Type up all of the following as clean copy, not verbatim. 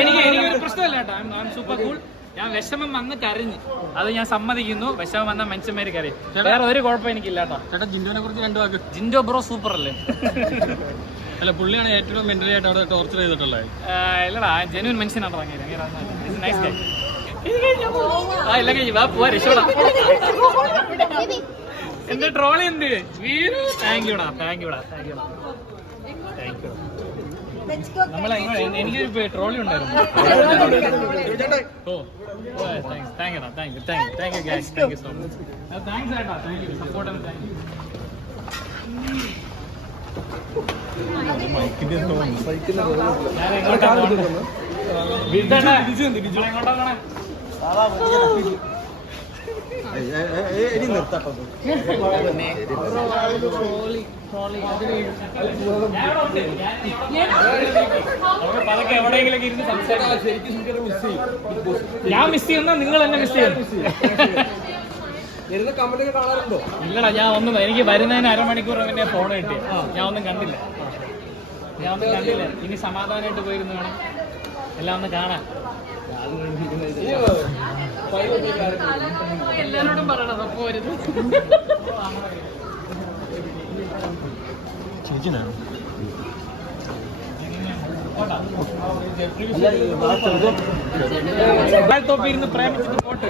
എനിക്കൊരു പ്രശ്നമല്ല കേട്ടോ. I M super cool. ഞാൻ വിഷമം വന്ന് കരഞ്ഞ്, അത് ഞാൻ സമ്മതിക്കുന്നു. വിഷമം വന്ന മനുഷ്യന്മാര് കരയും. വേറെ ഒരു കുഴപ്പം എനിക്കില്ല കേട്ടോ. ചേട്ടാ ജിൻഡോനെ കുറിച്ച് 2 വാക്ക്. ജിൻഡോ ബ്രോ സൂപ്പർ അല്ലേ? അല്ല, പുള്ളിയാണ് ഏറ്റവും മെന്റലി ആയിട്ട് അവിടെ ടോർച്ചർ ചെയ്തിട്ടുള്ളത്. ഇല്ലടാ, ജെന്യൂൻ മനുഷ്യനാണ്. പോവാ രക്ഷപ്പെടാം. എന്റെ ട്രോളി എന്ത് വീരു. താങ്ക് യുടാ, താങ്ക് യുടാ, താങ്ക് യുടാ, താങ്ക് യു. എനിക്കൊരു ട്രോളി ഉണ്ടായിരുന്നു. Thank you, thank you, thank you guys, thank you so much. Thanks ഏട്ടാ, താങ്ക് യു സപ്പോർട്ടിന്, താങ്ക് യു. പതൊക്കെ എവിടെയെങ്കിലൊക്കെ ഇരുന്ന് സംസാരിക്കും. ഞാൻ മിസ് ചെയ്യുന്ന നിങ്ങൾ എന്നെ മിസ് ചെയ്യുന്നു. ഇല്ലടാ, ഞാൻ ഒന്നും, എനിക്ക് വരുന്നതിന് അരമണിക്കൂർ പിന്നെ ഫോൺ കിട്ടി. ഞാൻ ഒന്നും കണ്ടില്ല. ഇനി സമാധാനമായിട്ട് പോയിരുന്നു വേണം എല്ലാം ഒന്ന് കാണാൻ. എല്ലാരോടും പറയണത് പോരുത്.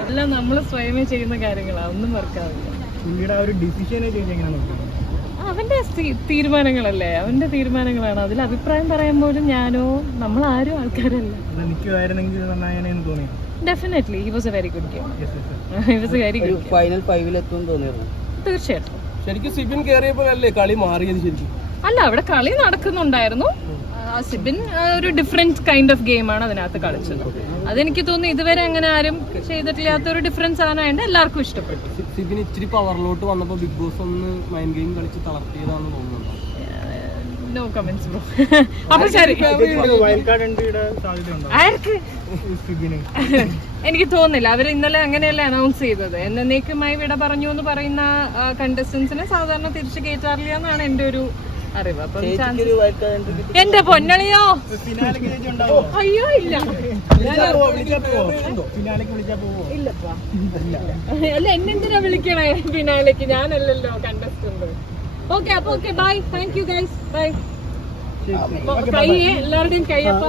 എല്ലാം നമ്മള് സ്വയമേ ചെയ്യുന്ന കാര്യങ്ങളാ, ഒന്നും വർക്കാവില്ല. അവന്റെ തീരുമാനങ്ങളല്ലേ, അവന്റെ തീരുമാനങ്ങളാണ്. അതിൽ അഭിപ്രായം പറയാൻ പോലും ഞാനോ നമ്മളാരും ആൾക്കാരല്ല. Definitely he was a very good game. He was a very good. Final 5-ൽ എത്തുമെന്ന് തോന്നിയിരുന്നു. തീർച്ചയായിട്ടും. ശരിക്കും സിബിൻ കയറിയപ്പോഴല്ലേ കളി മാറിയത്? ശരിക്കും അല്ല, അവിടെ കളി നടക്കുന്നുണ്ടായിരുന്നു. സിബിൻ ഒരു ഡിഫറെന്റ് കൈൻഡ് ഓഫ് ഗെയിമാണ് അതിനകത്ത് കളിച്ചത്. അതെനിക്ക് തോന്നുന്നു ഇതുവരെ അങ്ങനെ ആരും ചെയ്തിട്ടില്ലാത്ത ഒരു ഡിഫറൻസ് സാധനമായിട്ട് എല്ലാവർക്കും ഇഷ്ടപ്പെട്ടു. സിബിൻ ഇച്ചിരി പവറിലോട്ട് വന്നപ്പോൾ ബിഗ് ബോസ് ഒന്ന് മൈൻഡ് ഗെയിം കളിച്ച് തളർത്തിയതാണെന്ന് തോന്നുന്നുണ്ടോ? No comments bro. അപ്പൊ ശരി, ആർക്ക് എനിക്ക് തോന്നുന്നില്ല. അവർ ഇന്നലെ അങ്ങനെയല്ലേ അനൗൺസ് ചെയ്തത്. എന്നേക്കുമായി വിട പറഞ്ഞു എന്ന് പറയുന്ന കണ്ടസ്റ്റൻസിനെ സാധാരണ തിരിച്ചു കയറ്റാറില്ല എന്നാണ് എന്റെ ഒരു അറിവ്. അപ്പൊ എന്റെ പൊന്നളിയോ, അയ്യോ ഇല്ല, അല്ല എന്നെന്തിനാ വിളിക്കണേ ഫിനാലേക്ക്? ഞാനല്ലല്ലോ കണ്ടസ്റ്റന്റ്. ഓക്കെ, അപ്പൊ okay, bye, thank you guys, bye. കൈയെ എല്ലാവരുടെയും കൈയപ്പ